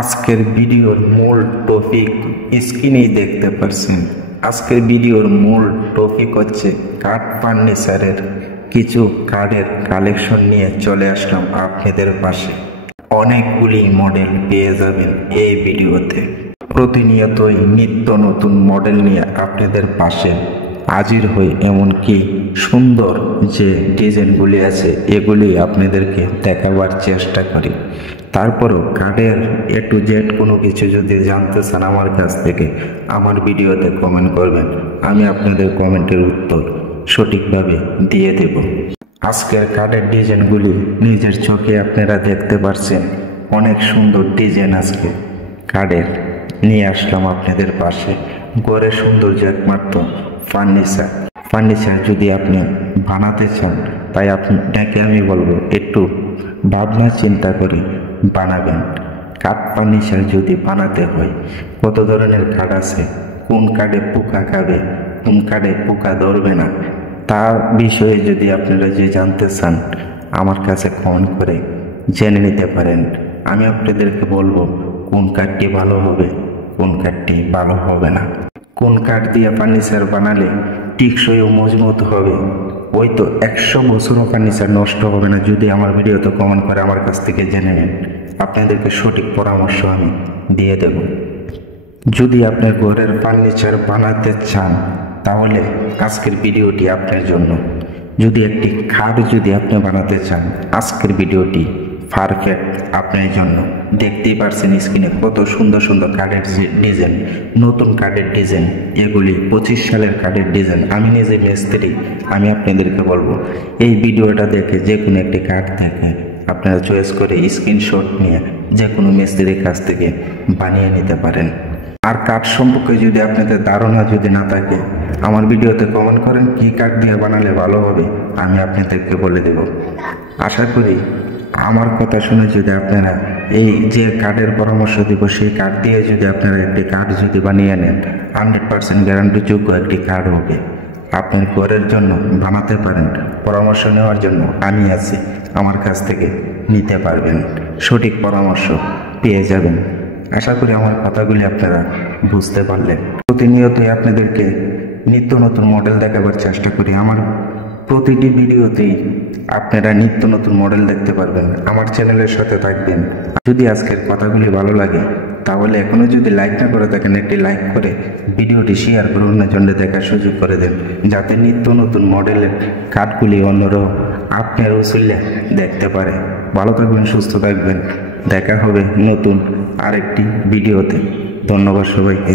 আজকের ভিডিওর মূল টপিক স্ক্রিনেই দেখতে পাচ্ছেন। আজকের ভিডিওর মূল টপিক হচ্ছে কাঠ ফার্নিচারের কিছু কাঠের কালেকশন নিয়ে চলে আসলাম আপনাদের পাশে। অনেকগুলি মডেল পেয়ে যাবেন এই ভিডিওতে। প্রতিনিয়তই নিত্য নতুন মডেল নিয়ে আপনাদের পাশে হাজির হই, এমনকি সুন্দর যে ডিজাইনগুলি আছে এগুলি আপনাদেরকে দেখাবার চেষ্টা করি। তারপরও কাঠের A to Z কোনো কিছু যদি জানতে চান আমার কাছ থেকে আমার ভিডিওতে কমেন্ট করবেন, আমি আপনাদের কমেন্টের উত্তর সঠিকভাবে দিয়ে দেব। আজকের কাঠের ডিজাইনগুলি নিজের চোখে আপনারা দেখতে পাচ্ছেন। অনেক সুন্দর ডিজাইন আজকে কাঠের নিয়ে আসলাম আপনাদের পাশে। ঘরে সৌন্দর্য একমাত্র ফার্নিচার যদি আপনি বানাতে চান, তাই আপনাকে আমি বলবো একটু ভাবনা চিন্তা করে বানাবেন। কাঠ ফার্নিচার যদি বানাতে হয় কত ধরনের কাঠ আছে, কোন কাঠে পোকা খাবে, কোন কাঠে পোকা ধরবে না, তার বিষয়ে যদি আপনারা যে জানতে চান আমার কাছে কমেন্ট করে জেনে নিতে পারেন। আমি আপনাদেরকে বলবো কোন কাঠটি ভালো হবে, কোন কাঠটি ভালো হবে না, কোন কাঠ দিয়ে ফার্নিচার বানালে টিকসই ও মজবুত হবে। ওই তো 100 বছরও ফার্নিচার নষ্ট হবে না যদি আমার ভিডিওতে কমেন্ট করে আমার কাছ থেকে জেনে নেন। আপনাদেরকে সঠিক পরামর্শ আমি দিয়ে দেব। যদি আপনার ঘরের ফার্নিচার বানাতে চান তাহলে আজকের ভিডিওটি আপনার জন্য। যদি একটি খাট যদি আপনি বানাতে চান আজকের ভিডিওটি পারফেক্ট আপনার জন্য। দেখতেই পারছেন স্ক্রিনে কত সুন্দর সুন্দর কাঠের ডিজাইন, নতুন কাঠের ডিজাইন, এগুলি 25 সালের কাঠের ডিজাইন। আমি নিজে মিস্ত্রি, আমি আপনাদেরকে বলবো এই ভিডিওটা দেখে যে কোনো একটি কাঠ দেখে আপনারা চয়েস করে স্ক্রিনশট নিয়ে যে কোনো মিস্ত্রির কাছ থেকে বানিয়ে নিতে পারেন। আর কাঠ সম্পর্কে যদি আপনাদের ধারণা যদি না থাকে আমার ভিডিওতে কমেন্ট করেন কি কাঠ দিয়ে বানালে ভালো হবে, আমি আপনাদেরকে বলে দেব। আশা করি আমার কথা শুনে যদি আপনারা এই যে কাঠের পরামর্শ দিব সেই কাঠ দিয়ে যদি আপনারা একটি কাঠ যদি বানিয়ে নেন 100% গ্যারান্টিযোগ্য একটি কাঠ হবে। আপনার ঘরের জন্য বানাতে পারেন। পরামর্শ নেওয়ার জন্য আমি আছি, আমার কাছ থেকে নিতে পারবেন, সঠিক পরামর্শ পেয়ে যাবেন। আশা করি আমার কথাগুলি আপনারা বুঝতে পারলেন। প্রতিনিয়তই আপনাদেরকে নিত্য নতুন মডেল দেখাবার চেষ্টা করি। আমার প্রতিটি ভিডিওতেই আপনারা নিত্য নতুন মডেল দেখতে পারবেন। আমার চ্যানেলের সাথে থাকবেন। যদি আজকের কথাগুলি ভালো লাগে তাহলে এখনো যদি লাইক না করে থাকেন একটি লাইক করে ভিডিওটি শেয়ার করে অন্যজনদের দেখার সুযোগ করে দেন, যাতে নিত্য নতুন মডেলের কাঠগুলি অন্যরাও আপনার উচিলে দেখতে পারে। ভালো থাকবেন, সুস্থ থাকবেন। দেখা হবে নতুন আরেকটি ভিডিওতে। ধন্যবাদ সবাইকে।